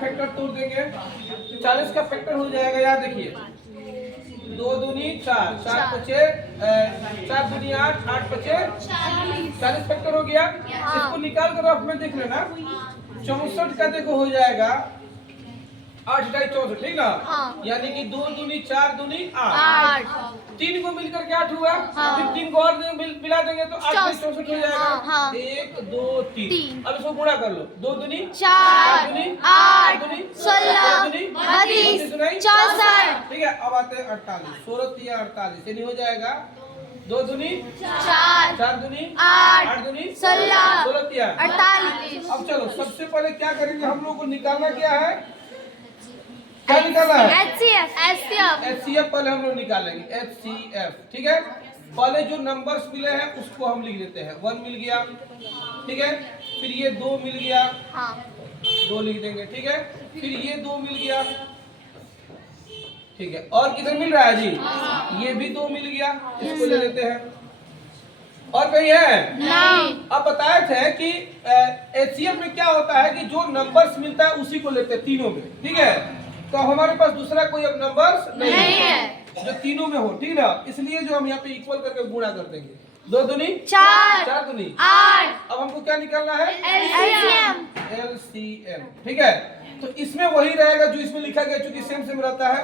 Factor तोड़ देंगे, 40 का फैक्टर हो जाएगा। याद देखिए, 2 दूनी 4, 4 पचे 4 दूनी 8, 8 पचे 40 फैक्टर हो गया। इसको निकाल कर रफ में देख लेना, 64 का देखो हो जाएगा 8 × 64, ठीक ना। यानी कि 2 दूनी 4 दूनी 8, 3 को मिलकर के 8 हुआ। फिर 3 को और मिला देंगे तो 8 × 64 हो जाएगा। 1 2 3। अब इसको गुणा कर लो, 2 दूनी 4 दूनी 8 दूनी 16 दूनी 32 नहीं 64। ठीक है, अब आते हैं 48, 16 × 48 यानी हो जाएगा 2 दूनी 4 4 दूनी 8 8 दूनी 16 16 × 48। अब चलो सबसे पहले क्या करेंगे, हम लोग को निकालना क्या है, क्या निकालना है, HCF पहले हम लोग निकालेंगे, HCF। ठीक है, पहले जो नंबर्स मिले हैं उसको हम लिख देते हैं। 1 मिल गया, ठीक है, फिर ये 2 मिल गया, 2 लिख देंगे, ठीक है, फिर ये 2 मिल गया, ठीक है, और किधर मिल रहा है जी, ये भी 2 मिल गया, इसको ले लेते हैं। और कहीं है नहीं। अब बताए थे कि HCF में क्या होता है कि जो नंबर्स मिलता है उसी को लेते हैं तीनों में, ठीक है। तो हमारे पास दूसरा कोई अब नंबर्स नहीं है जो तीनों में हो, ठीक ना, इसलिए जो हम यहाँ पे इक्वल करके गुणा कर देंगे, 2 दूनी 4 4 दूनी 8। अब हमको क्या निकालना है, LCM। ठीक है। तो इसमें वही रहेगा जो इसमें लिखा गया, चूंकि सेम सेम रहता है,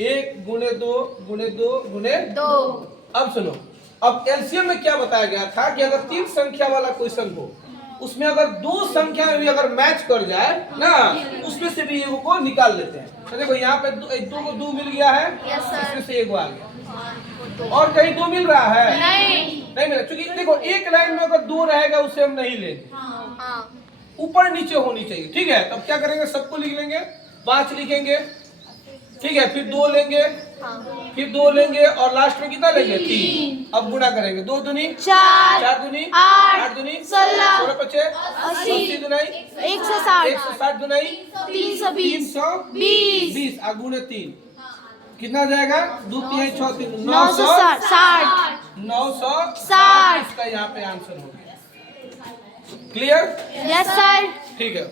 1 × 2 × 2 × 2। अब सुनो, अब एलसीएम में क्या बताया गया था कि अगर 3 संख्या वाला क्वेश्चन हो, उसमें अगर 2 संख्या में भी अगर मैच कर जाए ना, उसमें से भी एगो को निकाल लेते हैं। तो देखो यहाँ पे 2 को 2 मिल गया है, इसमें से एगो आ गया, और कहीं 2 मिल रहा है, नहीं मिला, क्योंकि देखो एक लाइन में अगर 2 रहेगा उसे हम नहीं लेंगे, ऊपर नीचे होनी चाहिए, ठीक है। तब क्या करेंगे, सबको लिख लेंगे, 5 लिखेंगे, ठीक है, फिर 2 लेंगे, फिर 2 लेंगे, और लास्ट में कितना लेंगे, 3। अब गुणा करेंगे, 2 दूनी 4 4 दूनी 8 दूनी 16 16 पचे 80 दुनाई 160 160 दुनाई 320 320 और गुणे 3 कितना आ जाएगा, 2 3 6 3 960 960 इसका यहाँ पे आंसर हो गया। क्लियर? Yes sir. ठीक है।